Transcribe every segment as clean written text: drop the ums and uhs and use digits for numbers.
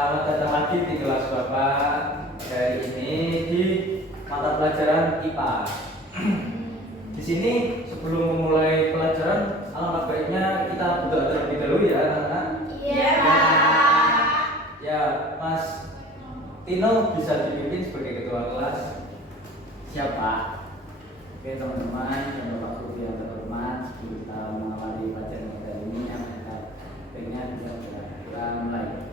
Selamat datang lagi di kelas Bapak. Hari ini di mata pelajaran IPA. Di sini sebelum memulai pelajaran, alangkah baiknya kita berdoa terlebih dahulu ya, anak-anak. Iya. Ya, Mas Tino bisa dipimpin sebagai ketua kelas. Siapa? Oke teman-teman dan Bapak Guru yang terhormat, kita mengawali pelajaran kita ini yang kita pengen kita mulai.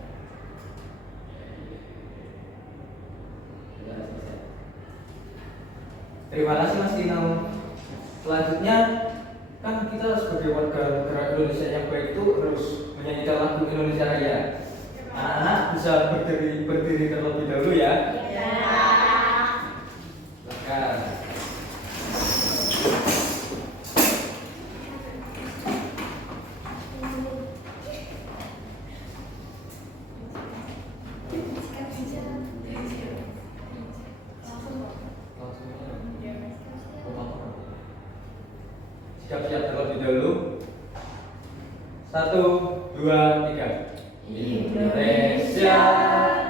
Sudah selesai. Terima kasih Mas Tino. Selanjutnya kan kita sebagai warga negara Indonesia yang baik itu harus menyanyikan lagu Indonesia Raya. Anak-anak bisa berdiri terlebih dahulu ya. Iya. Silakan. Siap-siap terlebih dahulu. 1, 2, 3. Indonesia,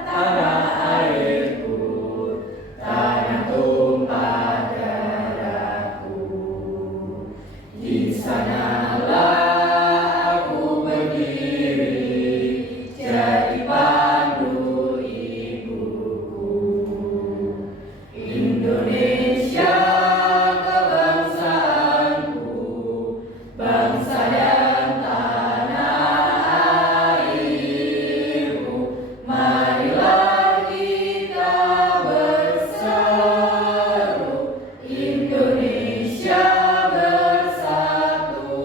tanah airku, tanah tumpah darahku. Di sanalah aku berdiri, jadi pandu ibuku. Indonesia kebangsaanku, bangsa dan tanah airku. Marilah kita berseru, Indonesia bersatu.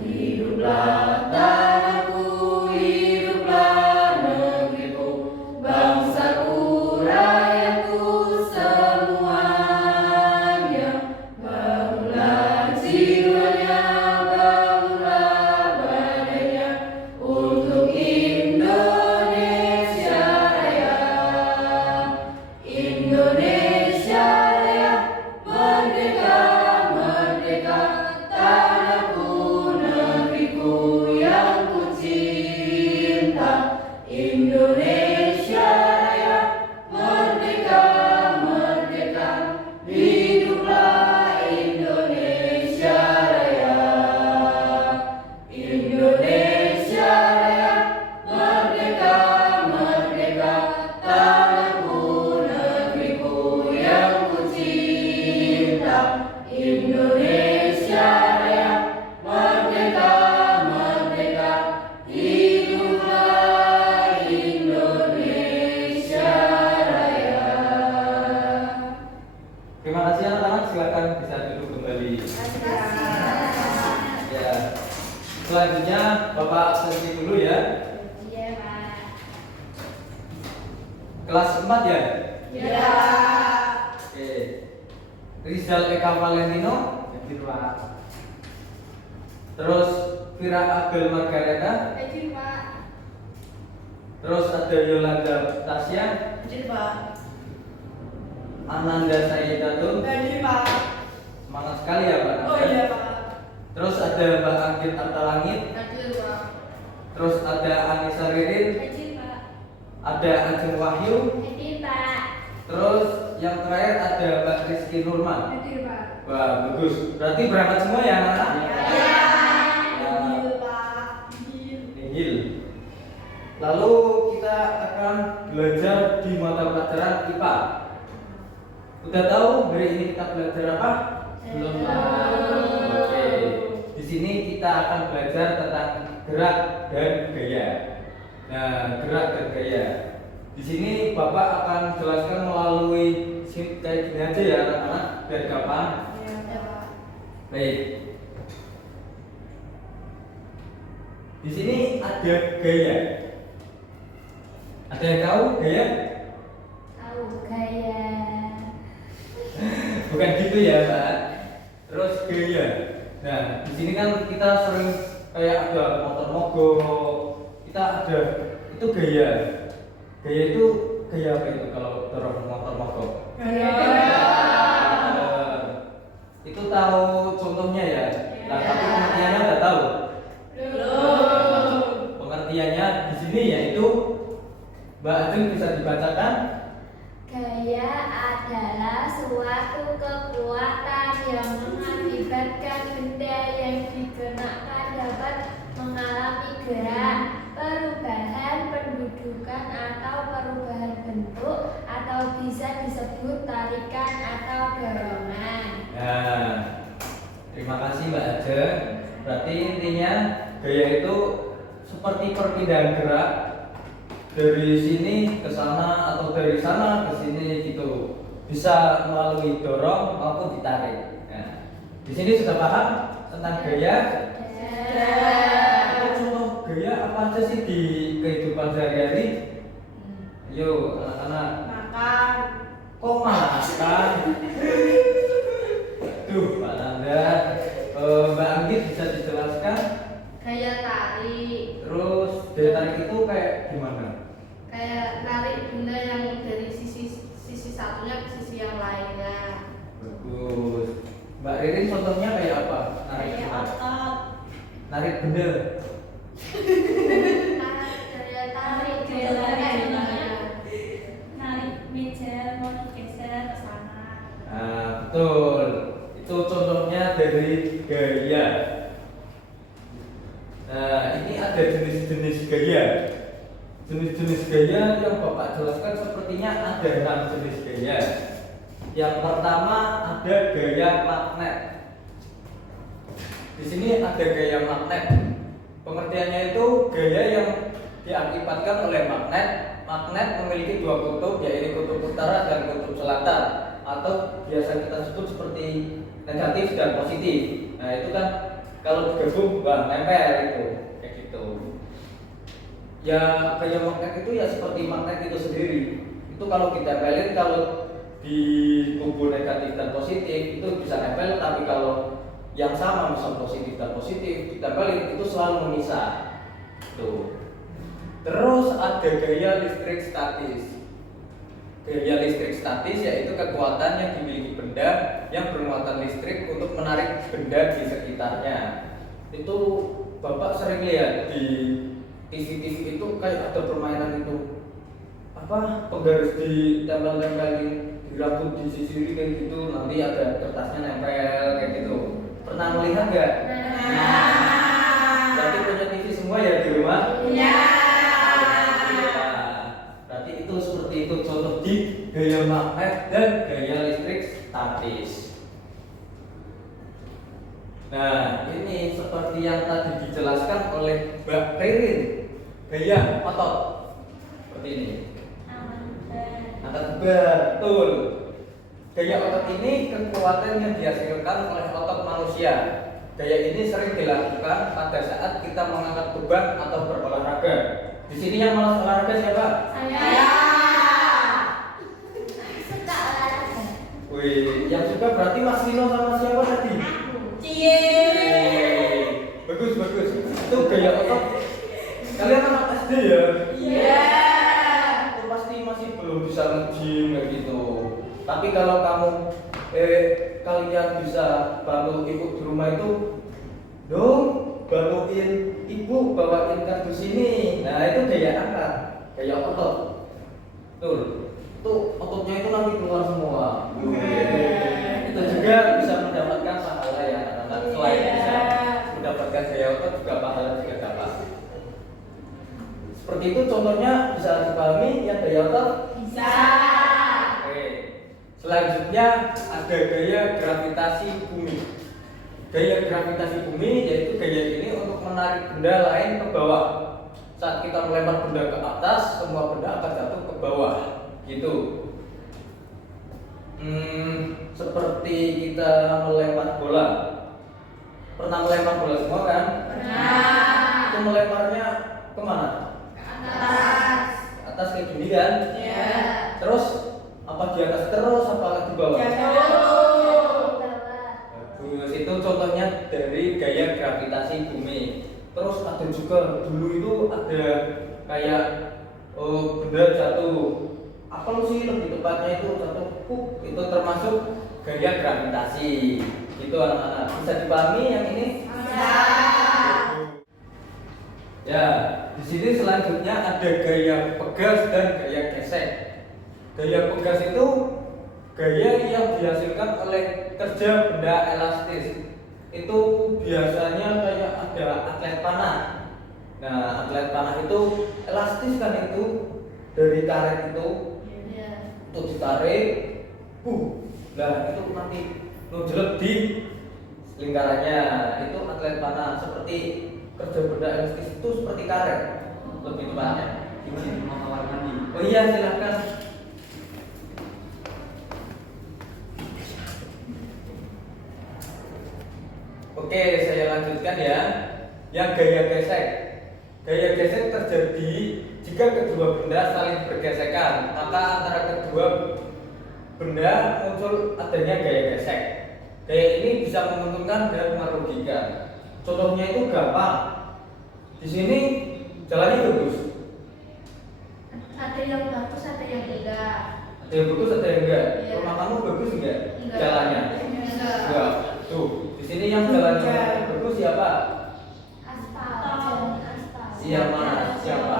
Hiduplah tanahku, hiduplah negeriku, bangsaku, rakyatku semuanya. Bangunlah jiwanya, bangunlah badannya untuk Indonesia Raya. Indonesia Raya, merdeka, merdeka, tanahku, negeriku yang ku cinta. Indonesia Raya, merdeka, merdeka, hiduplah Indonesia Raya. Indonesia Raya, merdeka, merdeka, tanahku, negeriku yang ku cinta. Indonesia Raya, merdeka, merdeka, hiduplah Indonesia Raya. Terima kasih anak-anak, silakan bisa duduk kembali. Ya. Selanjutnya Bapak absensi dulu ya. Iya, Pak. Kelas 4 ya. Iya. Oke. Rizal Eka Valentino. Hadir Pak. Terus Vira Abel Margareta. Hadir, Pak. Terus ada Yolanda Tasya, Hadir, Pak. Ananda Sayyidatun. Hadir, Pak. Semangat sekali ya Pak. Oh iya, Pak. Terus ada Mbak Anggit Artalangit. Hadir, Pak. Terus ada Anissa Ririn. Hadir, Pak. Ada Ajeng Wahyu. Hadir, Pak. Terus yang terakhir ada Mbak Rizky Nurman. Hadir, Pak. Wah, bagus. Berarti berangkat semua ya anak-anak? Iya. Ya. Hadir, Pak. Hadir. Nihil. Lalu kita akan belajar di mata pelajaran IPA. Udah tahu hari ini kita belajar apa? Belum, Pak. Oke. Di sini kita akan belajar tentang gerak dan gaya. Nah, gerak dan gaya. Di sini Bapak akan jelaskan melalui kayak gini aja ya anak-anak, biar gampang. Iya, Pak. Baik. Di sini ada gaya. Ada yang tahu gaya? Tahu gaya. Bukan gitu ya, Pak. Terus gaya. Nah, di sini kan kita sering kayak ada motor mogok. Kita ada itu gaya. Gaya itu gaya apa itu kalau dorong motor mogok? Gaya. Itu tahu contohnya ya. Nah, tapi pengertiannya udah tahu. Belum. pengertiannya di sini yaitu Mbak Ajeng bisa dibacakan. Gaya adalah suatu kekuatan yang mengakibatkan benda yang digunakan dapat mengalami gerak, perubahan pendudukan atau perubahan bentuk, atau bisa disebut tarikan atau dorongan. Nah, terima kasih Mbak Ajeng. Berarti intinya gaya itu seperti perpindahan gerak dari sini ke sana atau dari sana ke sini gitu, bisa melalui dorong maupun ditarik. Nah, di sini sudah paham tentang gaya. Itu contoh gaya apa aja sih di kehidupan sehari-hari? Ayo anak-anak. Makan. Kok makan? Duh, Pak Nanda. Mbak Anggit bisa dijelaskan? Gaya tarik. Terus daya tarik itu kayak gimana? Kayak narik benda yang dari sisi satunya ke sisi yang lainnya. Bagus. Mbak Ririn contohnya kayak apa? Narik Kayak benda. otot. Narik benda. Gaya tarik. Narik meja mau digeser ke sana. Nah, betul. Itu contohnya dari gaya. Nah, ini ada jenis-jenis gaya. Jenis-jenis gaya yang Bapak jelaskan sepertinya ada 6 jenis gaya. Yang pertama ada gaya magnet. Di sini ada gaya magnet. Pengertiannya itu gaya yang diakibatkan oleh magnet. Magnet memiliki 2 kutub, yaitu kutub utara dan kutub selatan, atau biasa kita sebut seperti negatif dan positif. Nah, itu kan kalau digabung nempel itu kayak gitu. Ya, gaya magnet itu ya seperti magnet itu sendiri. Itu kalau ditempelin, kalau di kubu negatif dan positif itu bisa nempel, tapi kalau yang sama misal positif dan positif ditempelin itu selalu memisah. Tuh. Terus ada gaya listrik statis. Gaya listrik statis yaitu kekuatan yang dimiliki benda yang bermuatan listrik untuk menarik benda di sekitarnya. Itu Bapak sering lihat di TV-TV itu kayak ada permainan itu apa, penggaris ditempel-tempelin di rambut di sisi kayak gitu, nanti ada kertasnya nempel kayak gitu. Pernah melihat nggak? Berarti punya TV semua ya di rumah? Iya. Berarti itu seperti itu contoh di gaya magnet dan gaya listrik statis. Nah, ini seperti yang tadi dijelaskan oleh Mbak Ririn, gaya otot seperti ini. Angkat beban, betul. Gaya otot ini kekuatan yang dihasilkan oleh otot manusia. Gaya ini sering dilakukan pada saat kita mengangkat beban atau berolahraga. Di sini yang malas olahraga siapa? Saya. Suka olahraga. Wih, yang suka berarti Mas Lino sama siapa tadi? Cie. Bagus, bagus. Itu gaya otot. Kalian anak SD ya? Iya. Itu pasti masih belum bisa nge-gym kayak gitu. Tapi kalau kamu kalian bisa bantu ibu di rumah itu, dong bantuin ibu bawain kardus ini. Nah, itu gaya angkat, gaya otot. Betul. Itu ototnya itu nanti keluar semua. Itu juga bisa mendapatkan pahala ya anak-anak. Selain bisa mendapatkan gaya otot, juga pahala juga dapat. Seperti itu contohnya bisa dipahami yang gaya otot? Bisa. Oke. Selanjutnya ada gaya gravitasi bumi. Gaya gravitasi bumi yaitu gaya ini untuk menarik benda lain ke bawah. Saat kita melempar benda ke atas, semua benda akan jatuh ke bawah. Gitu. Seperti kita melempar bola. Pernah melempar bola semua kan? Pernah. Itu melemparnya kemana? Ke atas. Atas kayak gini kan? Iya. Terus apa di atas terus apa di bawah? Jatuh. Bagus, itu contohnya dari gaya gravitasi bumi. Terus ada juga dulu itu ada kayak benda jatuh. Apa lu sih lebih tepatnya itu jatuh itu termasuk gaya gravitasi. Itu anak-anak bisa dipahami yang ini? Bisa. Ya, di sini selanjutnya ada gaya pegas dan gaya gesek. Gaya pegas itu gaya yang dihasilkan oleh kerja benda elastis. Itu biasanya kayak ada atlet panah. Nah, atlet panah itu elastis kan itu dari karet itu Iya. untuk ditarik, lah itu nanti nunjuk di lingkarannya. Itu atlet panah seperti kerja benda elastis itu seperti karet lebih tepatnya. Izin mau kamar mandi. Oh iya silakan. Oke, saya lanjutkan ya. Yang gaya gesek. Gaya gesek terjadi jika kedua benda saling bergesekan, maka antara kedua benda muncul adanya gaya gesek. Gaya ini bisa menguntungkan dan merugikan. Contohnya itu gampang. Di sini jalannya bagus. Ada yang bagus, ada yang enggak. Ada yang bagus, ada yang enggak. Iya. Rumah kamu bagus enggak? Enggak. Jalannya? Enggak. Enggak. Tuh, di sini yang jalannya bagus siapa? Aspal. Jalan aspal. Siapa? Siapa?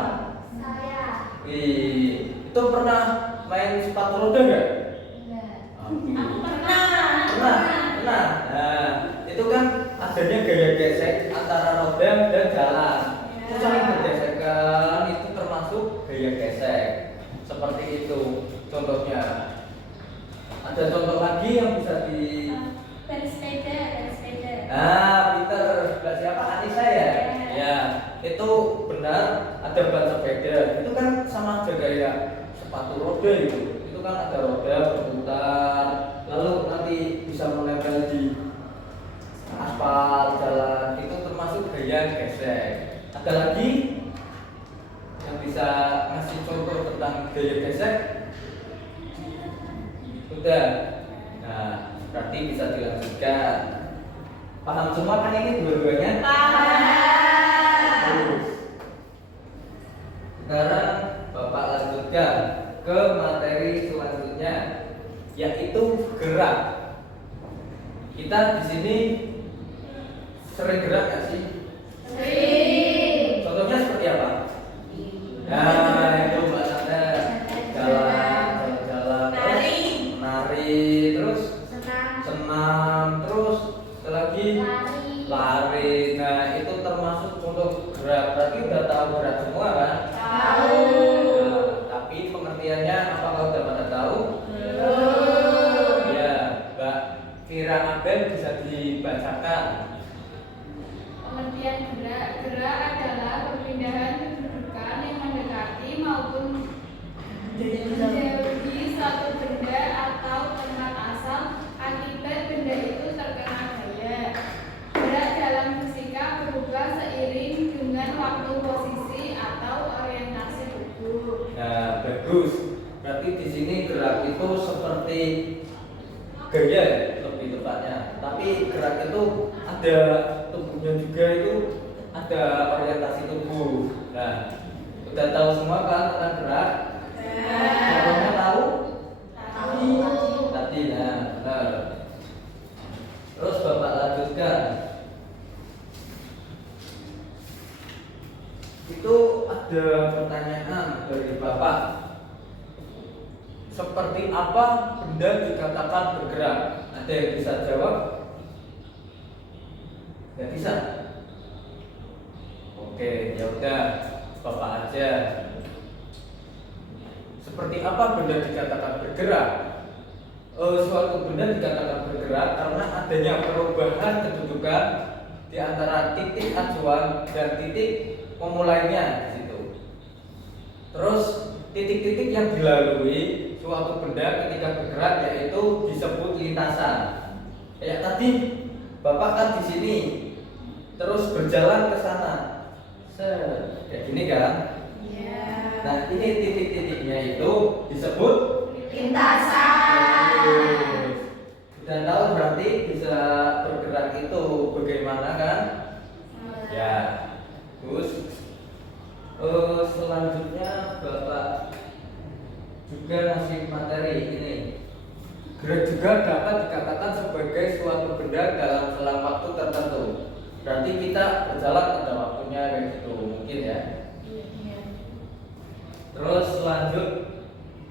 Saya. Itu pernah main sepatu roda enggak? Enggak. Aku pernah. Pernah. Nah, itu kan adanya gaya gesek antara roda dan jalan. Itu saling bergesekan, itu termasuk gaya gesek. Seperti itu contohnya. Ada contoh lagi yang bisa di Bersepeda. Nah, Peter, sebelah siapa? Anissa ya? Ya, itu benar ada ban sepeda. Itu kan sama aja kayak sepatu roda itu. Itu kan ada roda berputar, lalu nanti bisa menempel di aspal jalan. Itu termasuk gaya gesek. Ada lagi yang bisa ngasih contoh tentang gaya gesek? Sudah. Nah, berarti bisa dilanjutkan. Paham semua kan ini dua-duanya? Paham. Sekarang Bapak lanjutkan ke materi selanjutnya, yaitu gerak. Kita di sini sering gerak nggak sih? Sering. Contohnya seperti apa? Nah, itu Mbak Nanda jalan-jalan, Nari. nari, terus Senang. senam, terus satu lagi Lari. lari. Nah, itu termasuk contoh gerak. Berarti udah tahu gerak semua kan? Tahu. Nah, tapi pengertiannya apakah udah pada tahu? Belum. Ya, Mbak Kira Abel bisa dibacakan. Pengertian gerak adalah perpindahan kedudukan yang mendekati maupun menjauhi suatu benda atau tempat asal akibat benda itu terkena gaya. Gerak dalam fisika berubah seiring dengan waktu, posisi atau orientasi tubuh. Nah, bagus. Berarti di sini gerak itu seperti gaya lebih tepatnya. Tapi gerak itu ada tubuhnya juga, itu ada orientasi tubuh. Nah, udah tahu semua kan tentang gerak? Contohnya tahu? Tadi, nah, benar. Terus Bapak lanjutkan. Itu ada pertanyaan dari Bapak. Seperti apa benda dikatakan bergerak? Ada yang bisa jawab? Nggak bisa. Oke, ya udah, Bapak aja. Seperti apa benda dikatakan bergerak? Suatu benda dikatakan bergerak karena adanya perubahan kedudukan di antara titik acuan dan titik memulainya di situ. Terus titik-titik yang dilalui suatu benda ketika bergerak yaitu disebut lintasan. Kayak tadi Bapak kan di sini, terus berjalan ke sana, kayak gini kan? Nah, ini titik-titiknya itu disebut Lintasan. dan tahu berarti bisa bergerak itu bagaimana kan? Ya, terus selanjutnya Bapak juga ngasih materi ini. Gerak juga dapat dikatakan sebagai suatu benda dalam selang waktu tertentu. Berarti kita berjalan ada waktunya kayak gitu mungkin ya. Terus lanjut.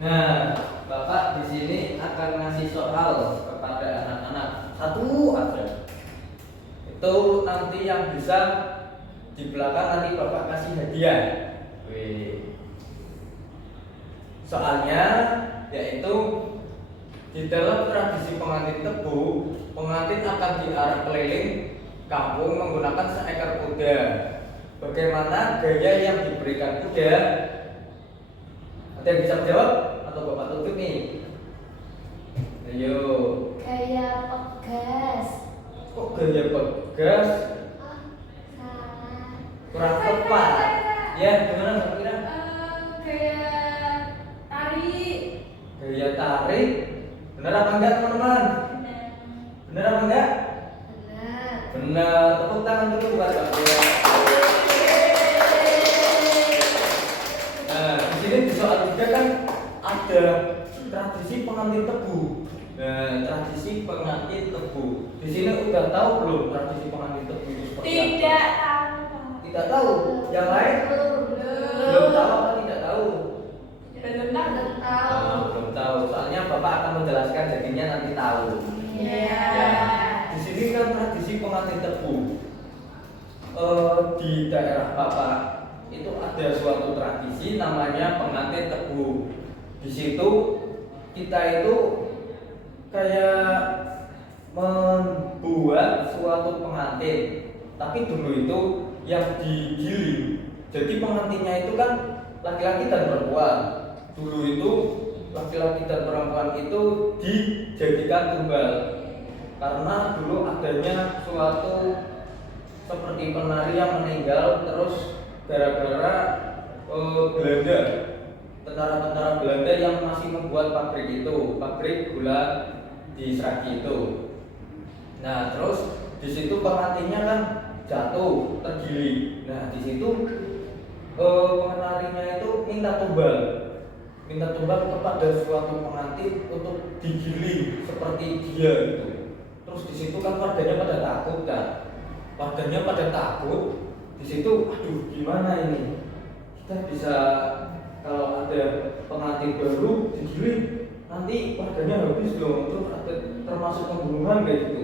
Nah, Bapak di sini akan ngasih soal kepada anak-anak satu aja. Itu nanti yang bisa di belakang nanti Bapak kasih hadiah. Wih. Soalnya yaitu di dalam tradisi pengantin tebu, pengantin akan diarak keliling kampung menggunakan seekor kuda. Bagaimana gaya yang diberikan kuda? Ada yang bisa menjawab? Atau Bapak tutup nih? Ayo. Gaya pegas. Kok gaya pegas? Salah. Kurang tepat. Ya, gimana Mbak Kira? Gaya tari. Gaya tarik. Benar apa enggak teman-teman? Benar. Benar apa enggak? Benar. Benar. Tepuk tangan dulu buat Mbak Kira. Nah, di sini di soal 3 kan ada tradisi pengantin tebu. Nah, tradisi pengantin tebu. Di sini udah tahu belum tradisi pengantin tebu itu seperti apa? Tidak tahu. Tidak tahu. Yang lain belum tahu atau tidak tahu? Belum tahu. Belum tahu. Nah, belum tahu. Soalnya Bapak akan menjelaskan jadinya nanti tahu. Iya. Ya. Di sini kan tradisi pengantin tebu. Di daerah Bapak itu ada suatu tradisi namanya pengantin tebu. Di situ kita itu kayak membuat suatu pengantin, tapi dulu itu yang digiling. Jadi pengantinnya itu kan laki-laki dan perempuan. Dulu itu laki-laki dan perempuan itu dijadikan tumbal karena dulu adanya suatu seperti penari yang meninggal terus gara-gara Belanda, tentara-tentara Belanda yang masih membuat pabrik itu, pabrik gula di Sragi itu. Nah, terus di situ pengantinnya kan jatuh, tergiling. Nah, di situ penarinya itu minta tumbal kepada suatu pengantin untuk digiling seperti dia gitu. Terus di situ kan warganya pada takut kan. Warganya pada takut. Di situ, aduh gimana ini? Kita bisa kalau ada pengantin baru digiling, nanti warganya habis dong. Terus ada termasuk pembunuhan kayak gitu.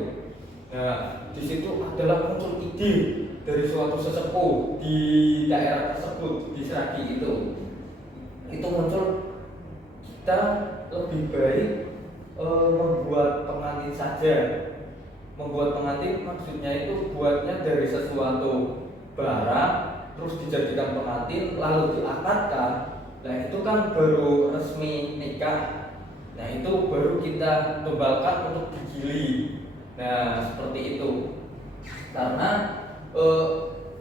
Nah, di situ adalah muncul ide dari suatu sesepuh di daerah tersebut di Sragi itu. Itu muncul kita lebih baik membuat pengantin saja. Membuat pengantin maksudnya itu buatnya dari sesuatu barang terus dijadikan pengantin lalu diakadkan. Nah itu kan baru resmi nikah. Nah itu baru kita tumbalkan untuk digiling. Nah seperti itu. Karena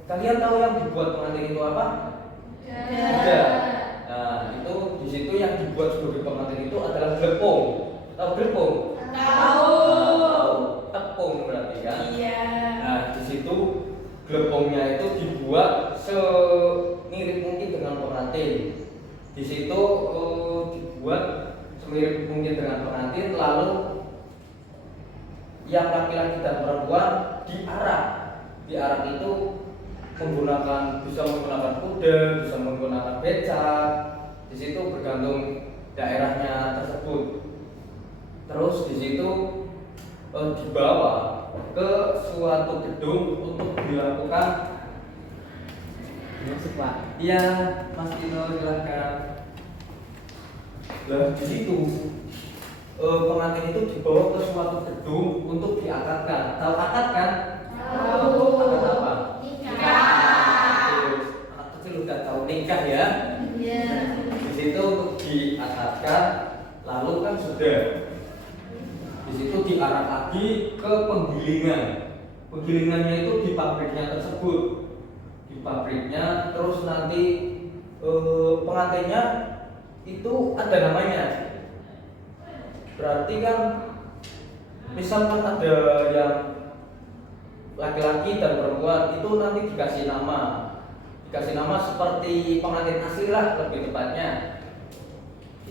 kalian tahu yang dibuat pengantin itu apa? Tidak. Nah itu di situ yang dibuat sebagai pengantin itu adalah glepung. Tahu glepung? Tahu. Tepung berarti kan? Iya. Nah di situ glepungnya itu dibuat semirip mungkin dengan pengantin. Di situ dibuat semirip mungkin dengan pengantin, lalu yang laki-laki dan perempuan diarak. Diarak itu bisa menggunakan kuda, bisa menggunakan becak. Di situ bergantung daerahnya tersebut. Terus di situ dibawa ke suatu gedung untuk dilakukan. Masuk Pak. Iya, Mas Dino silakan. Nah, di situ pengantin itu dibawa ke suatu gedung untuk diakadkan. Tahu akad kan? Tahu. Akad apa? Nikah. Terus anak kecil udah tahu nikah ya. Iya. Di situ untuk diakadkan, lalu kan sudah. Di situ diarak lagi ke penggilingan. Penggilingannya itu di pabriknya tersebut. Di pabriknya, terus nanti pengantinnya itu ada namanya. Berarti kan misalkan ada yang laki-laki dan perempuan itu nanti dikasih nama seperti pengantin asli lah lebih tepatnya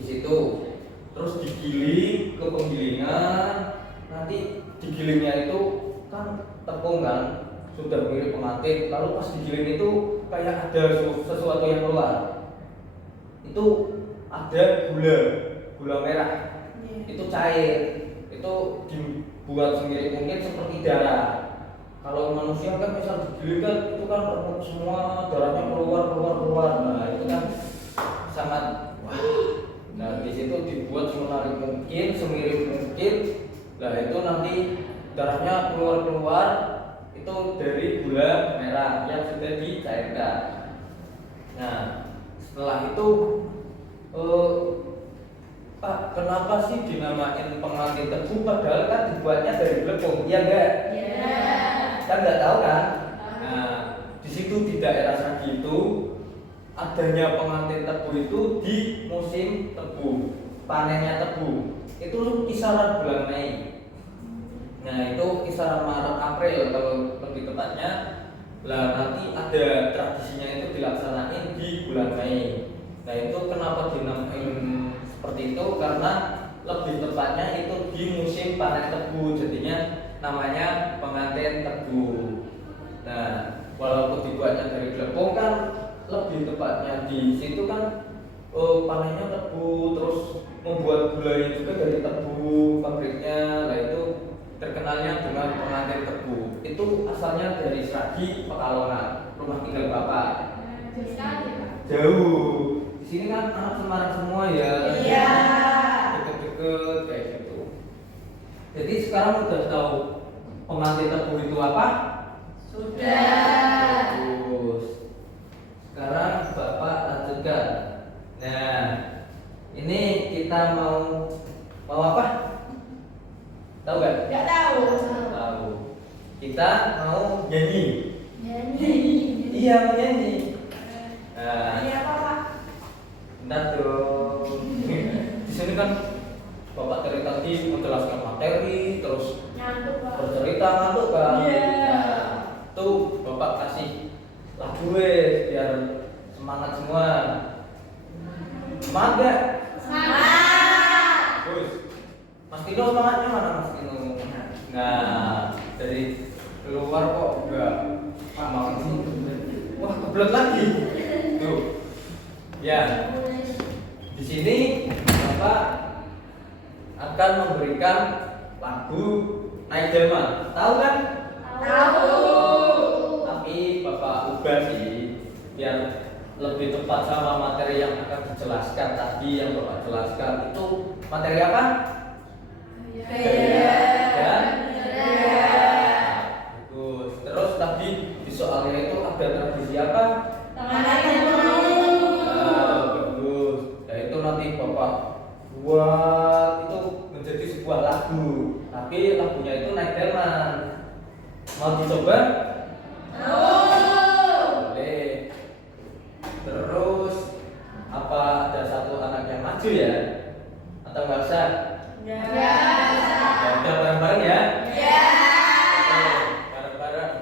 di situ. Terus digiling ke penggilingan, nanti digilingnya itu kan tepung kan, sudah mirip pengantin. Lalu pas digiling itu kayak ada sesuatu yang keluar. itu ada gula merah. Itu cair, itu dibuat sendiri mungkin seperti darah. Kalau manusia kan misal digiling kan itu kan remuk semua, darahnya keluar. Nah itu kan sangat wah. Nah di situ dibuat semenarik mungkin, semirip mungkin. Nah itu nanti darahnya keluar itu dari gula merah yang sudah dicairkan. Nah setelah itu Pak, kenapa sih dinamain pengantin tebu padahal kan dibuatnya dari glepung? Iya enggak? Iya. Kan nggak tahu kan? Nah, di situ di daerah Sagi itu adanya pengantin tebu itu di musim tebu, panennya tebu. Itu kisaran bulan Mei. Nah, itu kisaran Maret April kalau lebih tepatnya. Lah nanti ada tradisinya itu dilaksanain di bulan Mei. Nah, itu kenapa dinamain seperti itu karena lebih tepatnya itu di musim panen tebu, jadinya namanya pengantin tebu. Nah, walaupun dibuatnya dari glepung kan lebih tepatnya di situ kan panennya tebu, terus membuat gulanya juga dari tebu pabriknya. Nah itu terkenalnya dengan pengantin tebu. Itu asalnya dari Sragi, Pekalongan, rumah tinggal Bapak. Jauh. Di sini kan anak Semarang semua ya. Iya. Deket-deket kayak gitu. Jadi sekarang udah tahu pengantin tebu itu apa? Sudah. Bagus. Sekarang Bapak lanjutkan. Nah, ini kita mau apa? Tahu gak? Nggak tahu. Tahu. Kita mau nyanyi. Nyanyi. Iya, mau nyanyi. Nah, Ini apa Pak? bentar dong. Di sini kan Bapak dari tadi menjelaskan materi, terus Ngantuk Pak. bercerita ngantuk kan? Iya. Nah, tuh Bapak kasih lagu biar semangat semua. Semangat gak? Semangat. Terus Mas Tino semangatnya mana Mas Tino? Nah, dari keluar kok enggak semangat sih. Wah, kebelet lagi. Tuh. Ya. Di sini Bapak akan memberikan lagu Naik Delman. Tahu kan? Tahu. Tapi Bapak ubah sih biar lebih tepat sama materi yang akan dijelaskan tadi yang Bapak jelaskan. Itu materi apa? Gaya. Dan bagus. Terus tadi di soalnya itu ada tradisi apa? Bagus. Ya itu nanti Bapak buat itu menjadi sebuah lagu. Tapi lagunya itu Naik Delman. Mau dicoba? Boleh. Terus apa ada satu anak yang maju ya? Atau enggak usah? Ya udah bareng-bareng ya? Oke, bareng-bareng.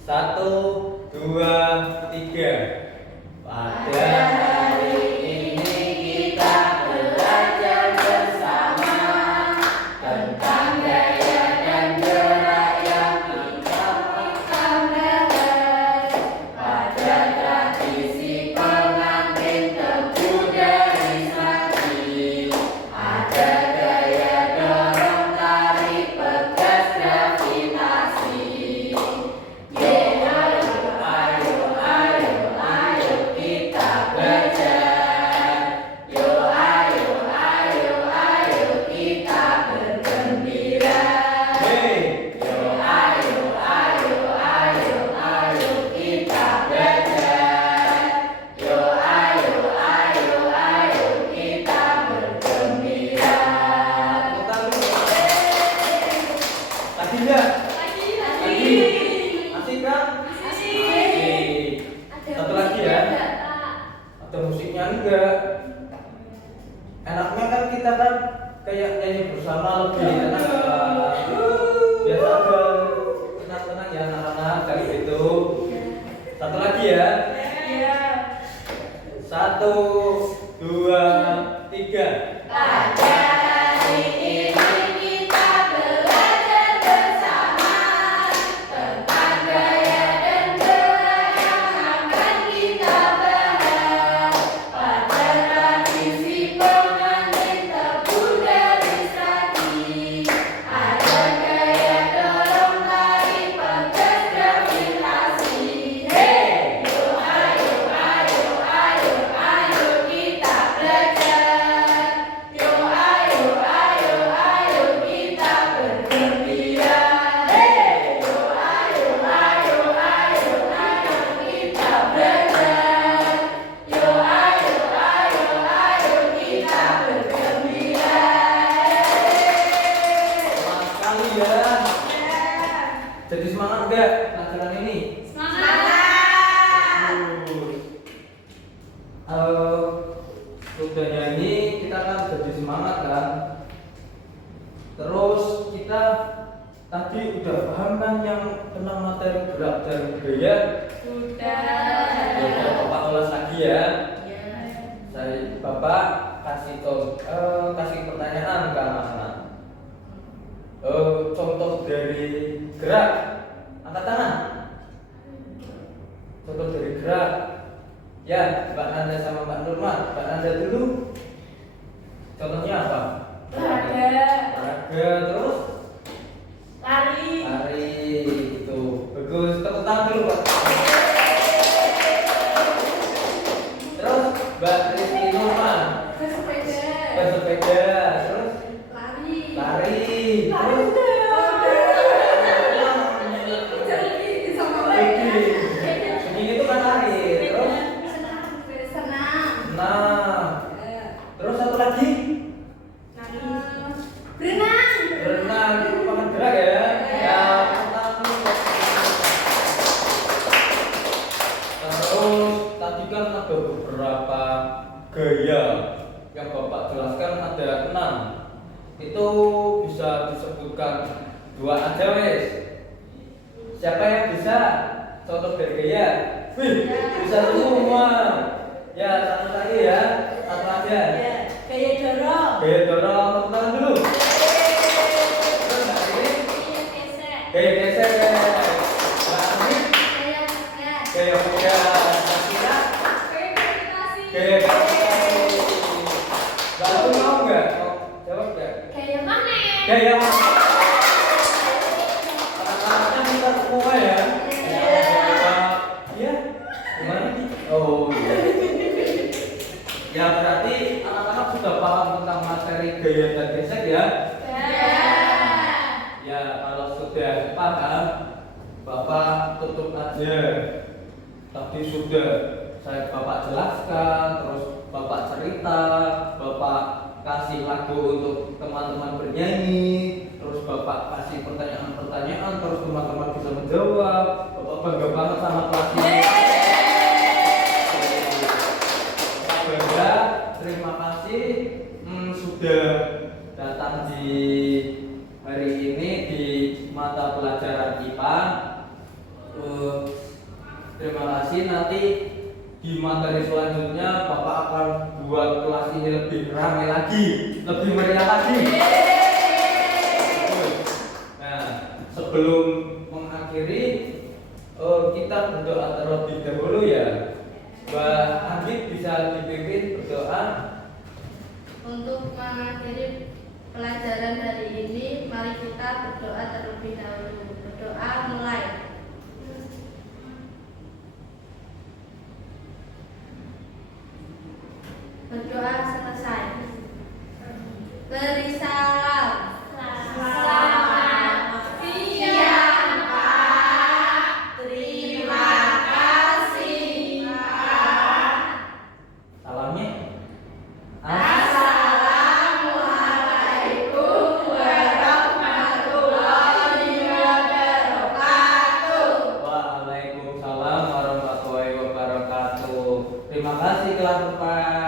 1, 2, 3. Pada hari ini kita belajar bersama tentang gaya dan gerak yang kita pamerkan pada tradisi pengantin tebu dari Sragi. Ada gaya dorong tarik pegas gravitasi. Ayo kita belajar. Ayo kita bergembira. Ayo kita belajar. Ayo kita bergembira. Lagi enggak? Masih kan? Satu lagi ya. Ada musiknya enggak? Enaknya kan kita kan kayak nyanyi bersama lebih enak kan? Biasa aja tenang-tenang ya anak-anak kali itu. Satu lagi ya. 1, 2, 3. Pada hari ini kita belajar bersama tentang gaya dan gerak yang akan kita bahas sudah nyanyi kita kan jadi semangat kan. Terus kita tadi udah paham kan yang tentang materi gerak dan gaya. Udah Bapak ulas lagi ya. Saya Bapak kasih pertanyaan ke anak-anak. Contoh dari gerak, angkat tangan. Contoh dari gerak. Ya, Mbak Nanda sama Mbak Nurma. Mbak Nanda dulu. Contohnya apa? Olahraga, terus Lari. itu bagus. Tepuk tangan dulu Pak. Terus Mbak Rizky Nurma bersepeda, terus lari, terus ini itu kan lari, terus nah, terus satu lagi berenang, itu merupakan gerak ya. Ya, terus tadi kan ada beberapa gaya yang Bapak jelaskan ada 6. Itu bisa disebutkan 2 aja wes. Siapa yang bisa contoh dari gaya? Wih, bisa semua. Ya, satu lagi ya, satu aja. Gaya dorong. Gaya dorong, tepuk tangan dulu. Terus Mbak Riri, gaya geser. Mbak Ami, gaya pegang. Mbak Tina, gaya gravitasi. Mbak Ayu mau nggak? Mau jawab nggak? Gaya mana? Anak-anaknya minta semua ya. Iya. Gimana nih? Oh iya. Ya berarti anak-anak sudah paham tentang materi gaya dan gesek ya. Ya kalau sudah paham, Bapak tutup aja. Tadi sudah Bapak jelaskan, terus Bapak cerita, Bapak kasih lagu untuk teman-teman bernyanyi, terus Bapak kasih pertanyaan-pertanyaan, terus teman-teman bisa menjawab. Bapak bangga banget sama kelas ini. Bapak bangga, terima kasih sudah datang di hari ini di mata pelajaran IPA. Terima kasih, nanti di materi selanjutnya Bapak akan buat kelas ini lebih ramai lagi, lebih meriah lagi. Nah, sebelum mengakhiri kita berdoa terlebih dahulu ya. Mbak Anggit bisa dipimpin berdoa. Untuk mengakhiri pelajaran hari ini, mari kita berdoa terlebih dahulu. Berdoa mulai. Berdoa selesai. Beri salam. Selamat siang, Pak. Terima kasih, Pak. Salamnya. Assalamualaikum warahmatullahi wabarakatuh. Waalaikumsalam warahmatullahi wabarakatuh. Terima kasih kelas 4.